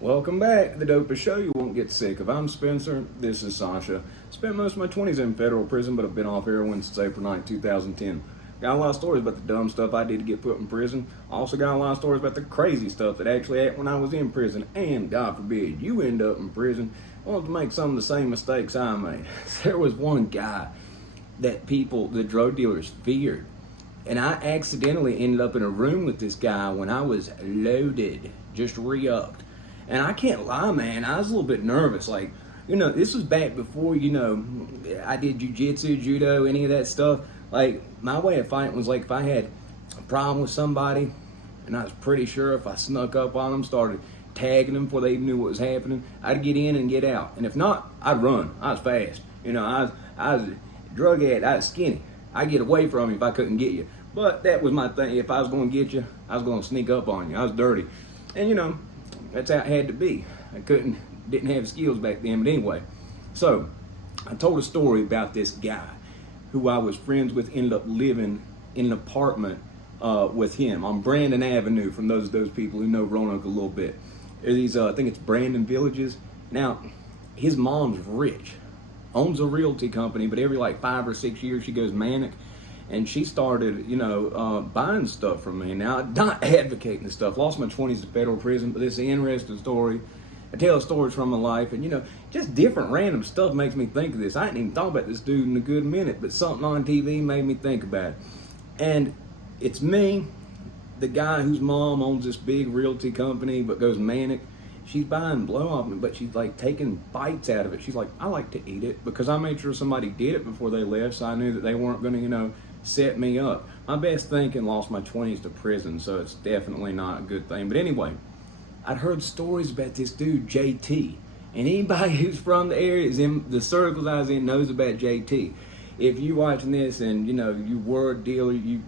Welcome back to the dopest show you won't get sick of. I'm Spencer. This is Sasha. Spent most of my 20s in federal prison, but I've been off heroin since April 9, 2010. Got a lot of stories about the dumb stuff I did to get put in prison. Also got a lot of stories about the crazy stuff that actually happened when I was in prison. And God forbid you end up in prison. I want to make some of the same mistakes I made. There was one guy that the drug dealers, feared. And I accidentally ended up in a room with this guy when I was loaded, just re-upped. And I can't lie, man, I was a little bit nervous. Like, this was back before, I did jujitsu, judo, any of that stuff. Like, my way of fighting was like if I had a problem with somebody, and I was pretty sure if I snuck up on them, started tagging them before they even knew what was happening, I'd get in and get out. And if not, I'd run. I was fast. I was a drug addict. I was skinny. I'd get away from you if I couldn't get you. But that was my thing. If I was going to get you, I was going to sneak up on you. I was dirty. And, that's how it had to be. Didn't have skills back then, but anyway. So, I told a story about this guy who I was friends with, ended up living in an apartment with him on Brandon Avenue, from those people who know Roanoke a little bit. There's I think it's Brandon Villages. Now, his mom's rich, owns a realty company, but every like 5 or 6 years she goes manic. And she started, buying stuff from me. Now, not advocating this stuff. Lost my 20s in federal prison, but this is an interesting story. I tell stories from my life, and, just different random stuff makes me think of this. I hadn't even thought about this dude in a good minute, but something on TV made me think about it. And it's me, the guy whose mom owns this big realty company but goes manic. She's buying blow off me, but she's like taking bites out of it. She's like, I like to eat it because I made sure somebody did it before they left, so I knew that they weren't going to, set me up. My best thinking lost my 20s to prison, so it's definitely not a good thing. But anyway, I'd heard stories about this dude, JT. And anybody who's from the area, is in the circles I was in, knows about JT. If you're watching this and, you were a dealer, you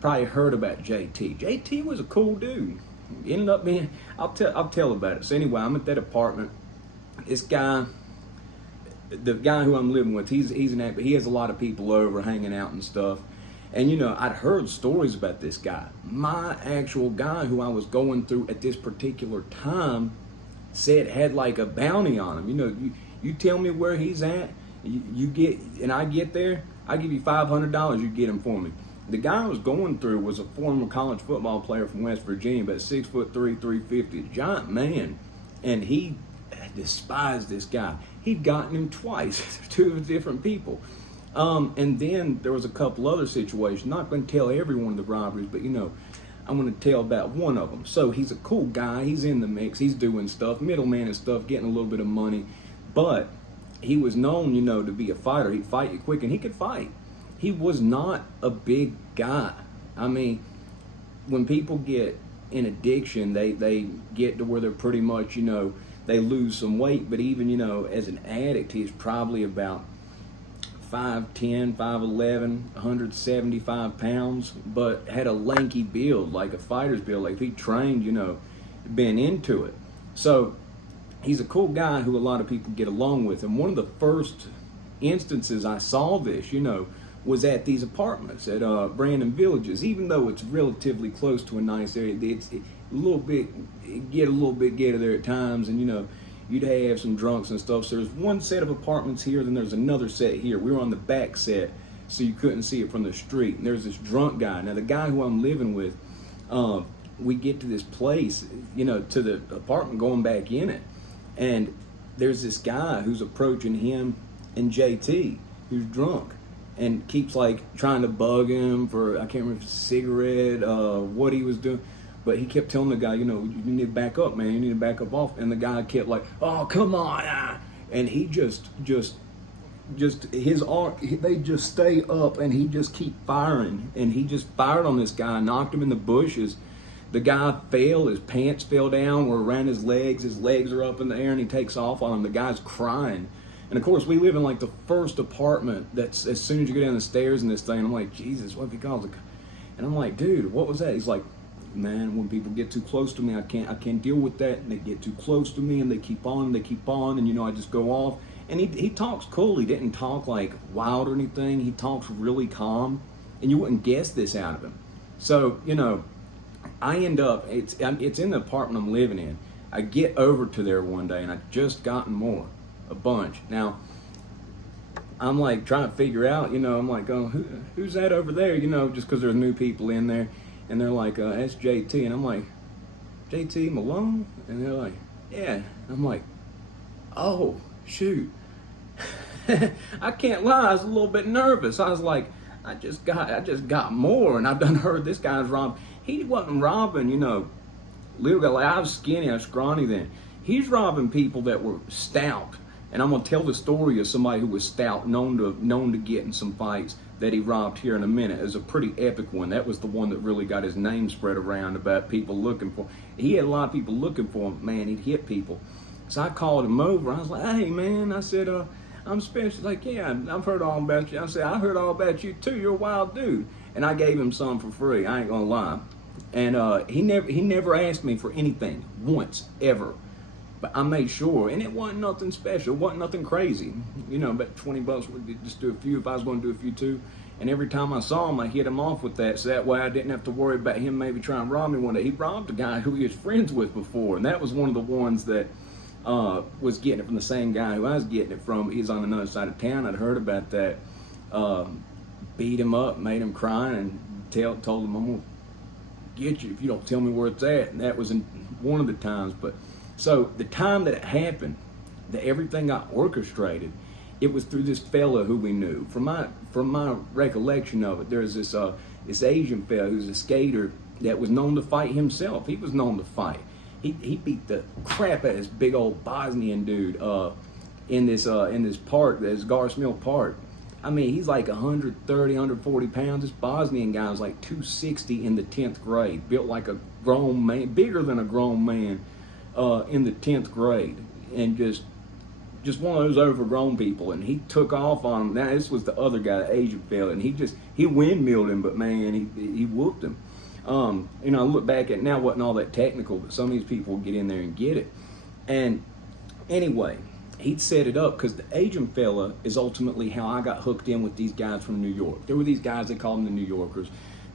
probably heard about JT. JT was a cool dude. Ended up being, I'll tell about it. So anyway, I'm at that apartment. This guy, the guy who I'm living with, he's an actor. He has a lot of people over hanging out and stuff. And I'd heard stories about this guy. My actual guy who I was going through at this particular time said had like a bounty on him. You tell me where he's at, and I get there, I give you $500, you get him for me. The guy I was going through was a former college football player from West Virginia, about 6'3", 350, a giant man, and he despised this guy. He'd gotten him twice, two different people. And then there was a couple other situations. Not going to tell every one of the robberies, but I'm going to tell about one of them. So he's a cool guy. He's in the mix. He's doing stuff, middleman and stuff, getting a little bit of money. But he was known, to be a fighter. He'd fight you quick, and he could fight. He was not a big guy. I mean, when people get in addiction, they get to where they're pretty much, they lose some weight. But even, as an addict, he's probably about 5'10", 5'11", 175 pounds, but had a lanky build, like a fighter's build. Like if he trained, been into it. So he's a cool guy who a lot of people get along with. And one of the first instances I saw this, was at these apartments at Brandon Villages. Even though it's relatively close to a nice area, it's a little bit ghetto there at times, and you'd have some drunks and stuff. So there's one set of apartments here, then there's another set here. We were on the back set, so you couldn't see it from the street. And there's this drunk guy. Now, the guy who I'm living with, we get to this place, to the apartment, going back in it. And there's this guy who's approaching him and JT, who's drunk, and keeps, trying to bug him for, I can't remember if it's a cigarette, what he was doing. But he kept telling the guy, you need to back up, man. You need to back up off. And the guy kept oh, come on. And he just his arm, they just stay up, and he just keep firing. And he just fired on this guy, knocked him in the bushes. The guy fell, his pants fell down, were around his legs are up in the air, and he takes off on him. The guy's crying. And of course, we live in the first apartment that's as soon as you go down the stairs in this thing. I'm like, Jesus, what if he calls it? And I'm like, dude, what was that? He's like, man, when people get too close to me, I can't deal with that. And they get too close to me, and they keep on, and I just go off. And he talks cool. He didn't talk wild or anything. He talks really calm, and you wouldn't guess this out of him. So I end up, it's in the apartment I'm living in. I get over to there one day and I just gotten more, a bunch. Now, I'm like trying to figure out, I'm like, oh, who's that over there? Just because there's new people in there. And they're like, that's JT. And I'm like, JT Malone? And they're like, yeah. I'm like, oh, shoot. I can't lie, I was a little bit nervous. I was like, I just got more, and I done heard this guy's robbing. He wasn't robbing, little guy. Like, I was skinny, I was scrawny then. He's robbing people that were stout. And I'm gonna tell the story of somebody who was stout, known to get in some fights, that he robbed here in a minute. It was a pretty epic one. That was the one that really got his name spread around about people looking for him. He had a lot of people looking for him. Man, he'd hit people. So I called him over. I was like, hey man, I said, I'm Spencer. He's like, yeah, I've heard all about you. I said, I heard all about you too. You're a wild dude. And I gave him some for free. I ain't gonna lie. And he never asked me for anything once, ever. But I made sure, and it wasn't nothing special. It wasn't nothing crazy. About 20 bucks would just do a few if I was going to do a few too. And every time I saw him, I hit him off with that, so that way I didn't have to worry about him maybe trying to rob me one day. He robbed a guy who he was friends with before, and that was one of the ones that was getting it from the same guy who I was getting it from. He's on another side of town. I'd heard about that. Beat him up, made him cry, and told him, I'm gonna get you if you don't tell me where it's at. And that was in one of the times. But so the time that it happened, that everything got orchestrated, it was through this fella who we knew. From my recollection of it, there's this Asian fella who's a skater that was known to fight himself. He was known to fight. He beat the crap out of this big old Bosnian dude in this park, this Garce Mill Park. I mean, he's like 130, 140 pounds. This Bosnian guy was like 260 in the 10th grade, built like a grown man, bigger than a grown man in the 10th grade, and just one of those overgrown people. And he took off on him. Now this was the other guy, the Asian fella, and he windmilled him, but man, he whooped him. I look back at it now, wasn't all that technical, but some of these people would get in there and get it. And anyway, he'd set it up because the Asian fella is ultimately how I got hooked in with these guys from New York. There were these guys, they called them the New Yorkers.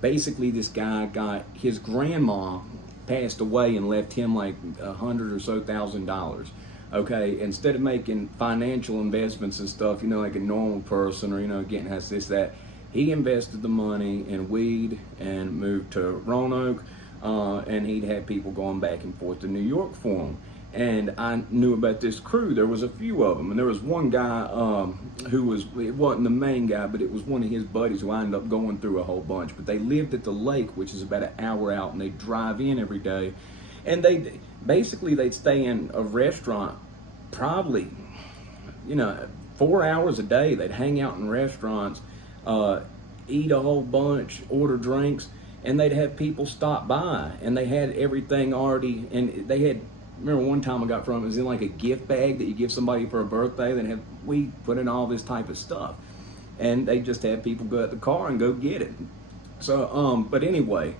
Basically, this guy got, his grandma passed away and left him like $100,000 or so. Okay, instead of making financial investments and stuff, like a normal person, or getting has this, that, he invested the money in weed and moved to Roanoke, and he'd have people going back and forth to New York for him. And I knew about this crew. There was a few of them, and there was one guy who it wasn't the main guy, but it was one of his buddies who I ended up going through a whole bunch. But they lived at the lake, which is about an hour out, and they'd drive in every day. And they'd stay in a restaurant probably, 4 hours a day. They'd hang out in restaurants, eat a whole bunch, order drinks, and they'd have people stop by, and they had everything already, and they had, remember one time I got from it was in like a gift bag that you give somebody for a birthday. Then we put in all this type of stuff, and they just had people go at the car and go get it. So, but anyway,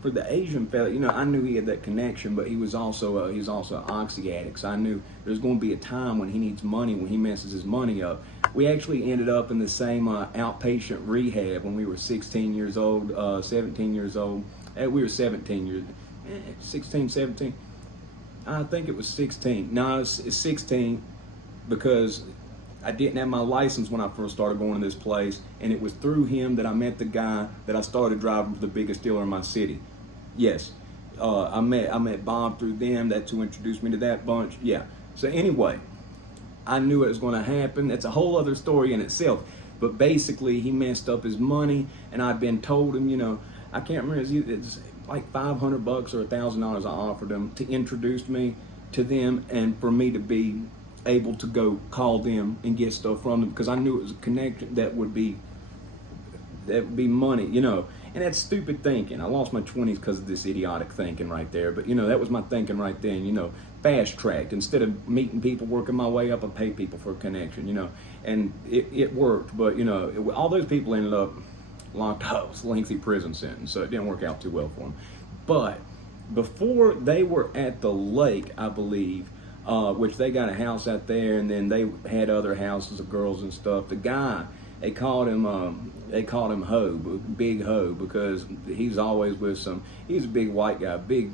for the Asian fella, I knew he had that connection, but he was also an oxy addict. So I knew there's going to be a time when he needs money, when he messes his money up. We actually ended up in the same outpatient rehab when we were 16 years old, 17 years old. We were 16, 17. I think it was 16. No, it's 16 because I didn't have my license when I first started going to this place, and it was through him that I met the guy that I started driving for the biggest dealer in my city. Yes, I met Bob through them. That's who introduced me to that bunch. Yeah. So anyway, I knew it was going to happen. That's a whole other story in itself. But basically, he messed up his money, and I'd been told him, I can't remember, it's like $500 or $1,000 I offered him to introduce me to them and for me to be able to go call them and get stuff from them, because I knew it was a connection that would be money, and that's stupid thinking. I lost my 20s because of this idiotic thinking right there, but that was my thinking right then, fast tracked. Instead of meeting people, working my way up, I pay people for a connection, and it worked, but all those people ended up locked up. It was a lengthy prison sentence, so it didn't work out too well for them. But before they were at the lake, I believe, which they got a house out there, and then they had other houses of girls and stuff. The guy, they called him Ho, Big Ho, because he's always with he's a big white guy, big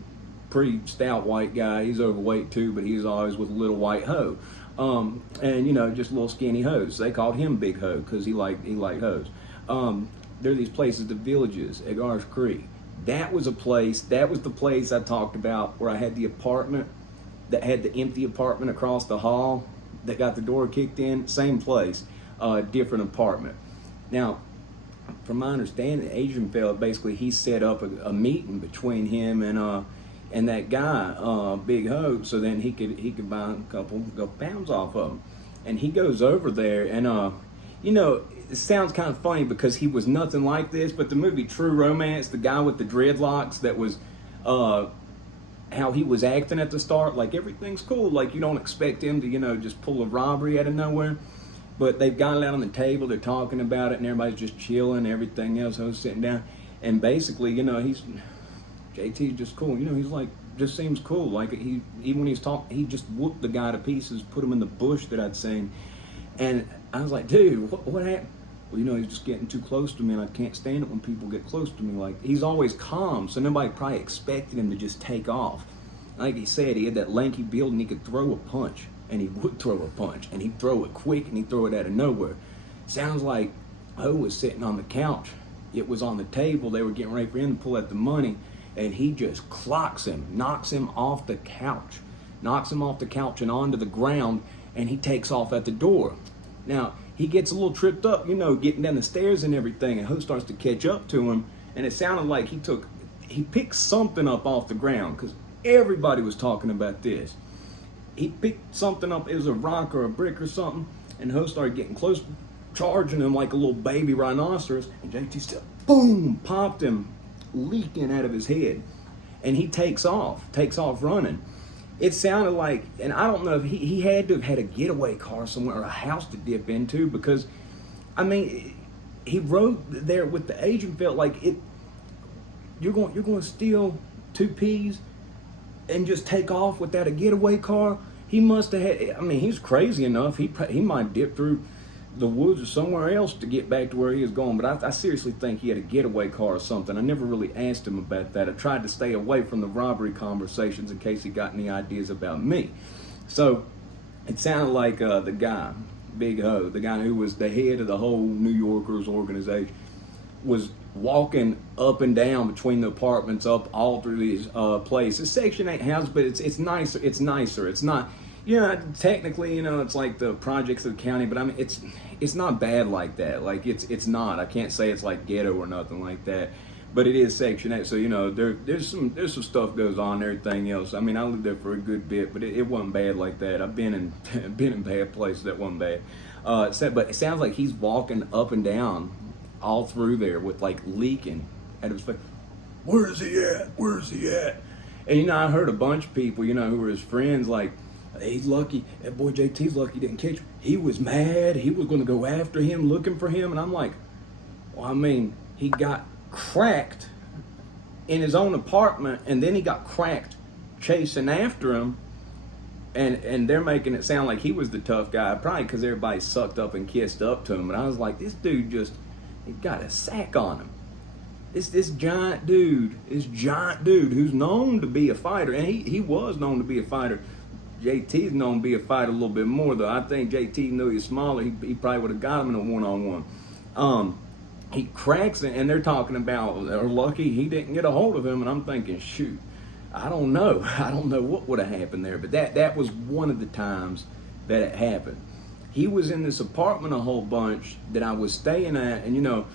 pretty stout white guy. He's overweight too, but he's always with a little white hoe. And you know, just little skinny hoes. They called him Big Hoe because he liked hoes. There are these places, the Villages at Garsh Creek. That was the place I talked about where I had the apartment that had the empty apartment across the hall that got the door kicked in. Same place, different apartment. Now, from my understanding, the Asian fella, basically he set up a meeting between him and that guy, Big Hope, so then he could buy a couple pounds off of him. And he goes over there, and you know, it sounds kind of funny because he was nothing like this, but the movie True Romance, the guy with the dreadlocks, that was how he was acting at the start, like everything's cool, like you don't expect him to, you know, just pull a robbery out of nowhere. But they've got it out on the table, they're talking about it, and everybody's just chilling, everything else, who's sitting down. And basically, you know, JT's just cool. You know, he's like, just seems cool. Like, even when he's talking, he just whooped the guy to pieces, put him in the bush that I'd seen. And I was like, dude, what happened? Well, you know, he's just getting too close to me, and I can't stand it when people get close to me. Like, he's always calm, so nobody probably expected him to just take off. Like he said, he had that lanky build, and he could throw a punch. And he would throw a punch, and he'd throw it quick, and he'd throw it out of nowhere. Sounds like Ho was sitting on the couch. It was on the table. They were getting ready for him to pull out the money, and he just clocks him, knocks him off the couch and onto the ground, and he takes off at the door. Now, he gets a little tripped up, you know, getting down the stairs and everything, and Ho starts to catch up to him, and it sounded like he picked something up off the ground, because everybody was talking about this. He picked something up, it was a rock or a brick or something, and Ho started getting close, charging him like a little baby rhinoceros, and JT still, boom, popped him, leaking out of his head. And he takes off running. It sounded like, and I don't know if he had to have had a getaway car somewhere or a house to dip into, because, I mean, he rode there with the agent, felt like it, you're going to steal 2 peas and just take off without a getaway car? He must have had, I mean, he's crazy enough. He might dip through the woods or somewhere else to get back to where he was going. But I seriously think he had a getaway car or something. I never really asked him about that. I tried to stay away from the robbery conversations in case he got any ideas about me. So it sounded like the guy, Big Ho, the guy who was the head of the whole New Yorkers organization, was walking up and down between the apartments, up all through these places. Section 8 houses, but it's nicer. It's nicer. It's not, you know, technically, you know, it's like the projects of the county, but I mean, it's not bad like that. Like, it's not. I can't say it's like ghetto or nothing like that, but it is Section 8. So, you know, there's some stuff goes on and everything else. I mean, I lived there for a good bit, but it wasn't bad like that. I've been in bad places that wasn't bad. But it sounds like he's walking up and down all through there with like leaking out of his face. Where's he at? And you know, I heard a bunch of people, you know, who were his friends, like, he's lucky, that boy JT's lucky he didn't catch him. He was mad, he was going to go after him, looking for him. And I'm like, well, I mean, he got cracked in his own apartment, and then he got cracked chasing after him, and they're making it sound like he was the tough guy, probably because everybody sucked up and kissed up to him. But I was like, this dude just, he got a sack on him. This giant dude who's known to be a fighter, and he was known to be a fighter. JT's known to be a fighter a little bit more, though. I think JT knew he was smaller. He probably would have got him in a one-on-one. He cracks it, and they're talking about, they're lucky he didn't get a hold of him, and I'm thinking, shoot, I don't know what would have happened there, but that was one of the times that it happened. He was in this apartment a whole bunch that I was staying at, and you know,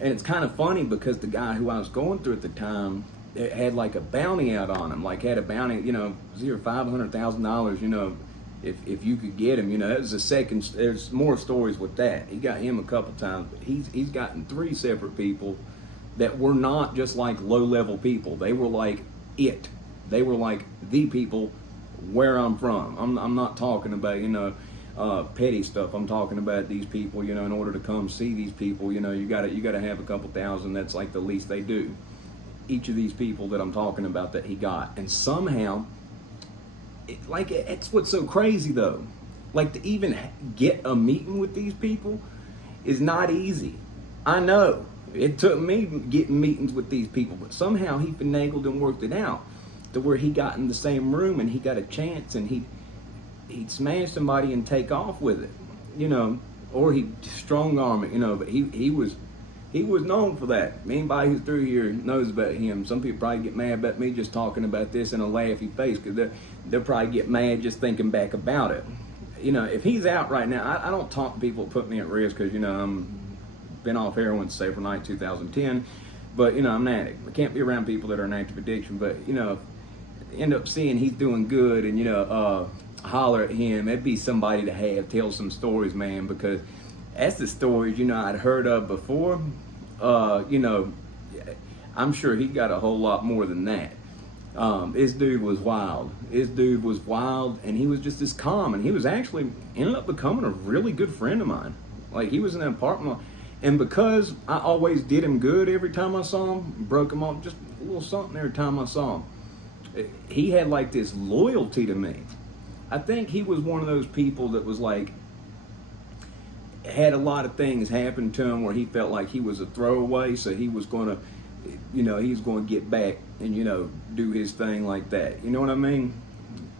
and it's kind of funny because the guy who I was going through at the time had like a bounty out on him, like had a bounty, you know, $500,000, you know, if you could get him, you know. That was the second. There's more stories with that. He got him a couple times, but he's gotten 3 separate people that were not just like low-level people. They were like it. They were like the people where I'm from. I'm not talking about, you know, petty stuff. I'm talking about these people, you know, in order to come see these people, you know, you gotta have a couple thousand. That's like the least they do. Each of these people that I'm talking about that he got. And somehow, it's what's so crazy though. Like, to even get a meeting with these people is not easy. I know. It took me getting meetings with these people, but somehow he finagled and worked it out to where he got in the same room and he got a chance and he'd smash somebody and take off with it, you know, or he'd strong arm it, you know. But he was known for that. Anybody who's through here knows about him. Some people probably get mad about me just talking about this in a laughy face, because they'll probably get mad just thinking back about it. You know, if he's out right now, I don't talk to people that put me at risk, because, you know, I'm been off heroin since April 9, 2010. But, you know, I'm an addict. I can't be around people that are in active addiction. But, you know, end up seeing he's doing good and, you know, holler at him. It'd be somebody to tell some stories, man, because that's the stories, you know, I'd heard of before. You know, I'm sure he got a whole lot more than that. This dude was wild. And he was just this calm. And he was actually ended up becoming a really good friend of mine. Like, he was in an apartment. And because I always did him good every time I saw him, broke him off just a little something every time I saw him, he had like this loyalty to me. I think he was one of those people that was like, had a lot of things happen to him where he felt like he was a throwaway, so he was going to, you know, he was going to get back and, you know, do his thing like that. You know what I mean?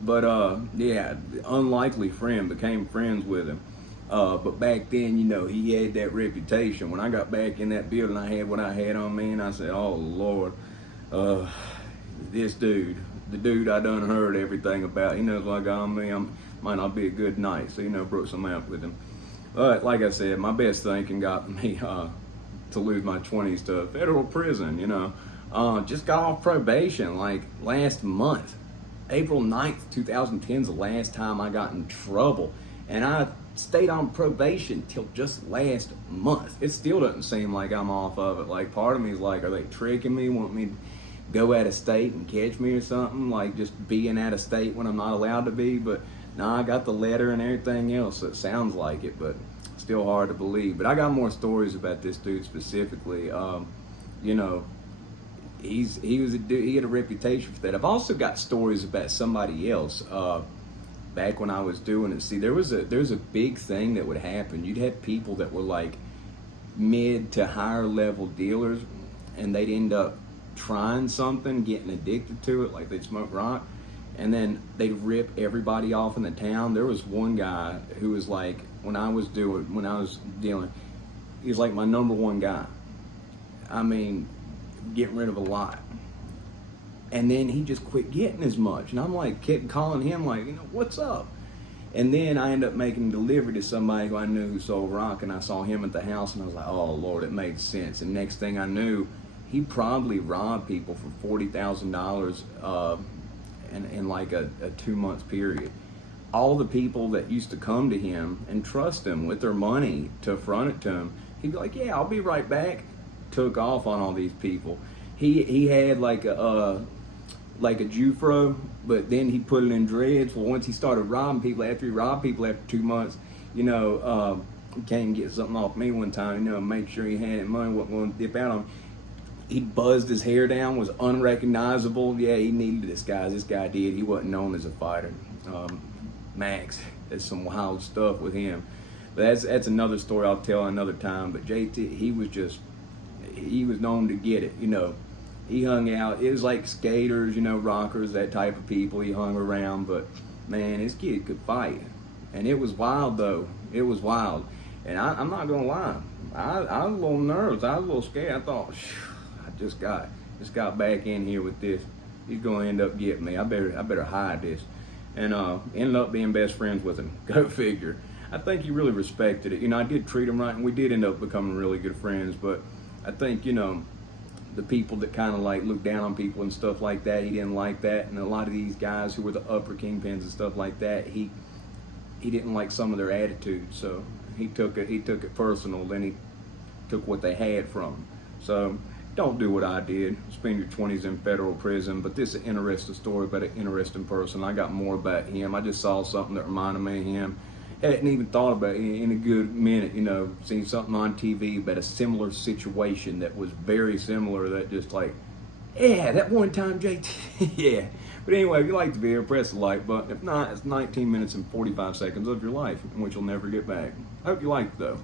But, yeah, unlikely friend, became friends with him. But back then, you know, he had that reputation. When I got back in that building, I had what I had on me, and I said, oh, Lord, this dude, the dude I done heard everything about, he knows what I got on me. Might not be a good night, so, you know, broke some out with him. But like I said, my best thinking got me to lose my 20s to federal prison, you know. Just got off probation like last month. April 9th, 2010 is the last time I got in trouble. And I stayed on probation till just last month. It still doesn't seem like I'm off of it. Like, part of me is like, are they tricking me, want me to go out of state and catch me or something? Like, just being out of state when I'm not allowed to be? But no, I got the letter and everything else, so it sounds like it, but still hard to believe. But I got more stories about this dude specifically. You know, he was a dude, he had a reputation for that. I've also got stories about somebody else. Back when I was doing it, see, there was a big thing that would happen. You'd have people that were like mid to higher level dealers, and they'd end up trying something, getting addicted to it, like they'd smoke rock, and then they'd rip everybody off in the town. There was one guy who was like, when I was dealing, he was like my number one guy. I mean, getting rid of a lot. And then he just quit getting as much. And I'm like, kept calling him like, you know, what's up? And then I ended up making a delivery to somebody who I knew who sold rock, and I saw him at the house, and I was like, oh, Lord, it made sense. And next thing I knew, he probably robbed people for $40,000 in like a 2-month period. All the people that used to come to him and trust him with their money to front it to him, he'd be like, yeah, I'll be right back. Took off on all these people. He had like a Jufro, but then he put it in dreads. Well, once he started robbing people, after he robbed people after 2 months, you know, he came and get something off me one time, you know, make sure he had money, wasn't going to dip out on him. He buzzed his hair down, was unrecognizable. Yeah, he needed this guy. This guy did. He wasn't known as a fighter. Max, there's some wild stuff with him. But that's another story I'll tell another time. But JT, he was known to get it, you know. He hung out, it was like skaters, you know, rockers, that type of people he hung around. But man, this kid could fight. And it was wild though. It was wild. And I'm not gonna lie, I was a little nervous, I was a little scared. I thought, I just got back in here with this. He's gonna end up getting me. I better hide this. And ended up being best friends with him. Go figure. I think he really respected it. You know, I did treat him right, and we did end up becoming really good friends. But I think, you know, the people that kind of like look down on people and stuff like that, he didn't like that. And a lot of these guys who were the upper kingpins and stuff like that, he didn't like some of their attitudes. So he took it personal. Then he took what they had from him. So don't do what I did. Spend your 20s in federal prison. But this is an interesting story about an interesting person. I got more about him. I just saw something that reminded me of him. Hadn't even thought about it in a good minute, you know, seen something on TV about a similar situation that was very similar, that just like, yeah, that one time JT, yeah. But anyway, if you like the video, press the like button. If not, it's 19 minutes and 45 seconds of your life, in which you'll never get back. I hope you liked it though.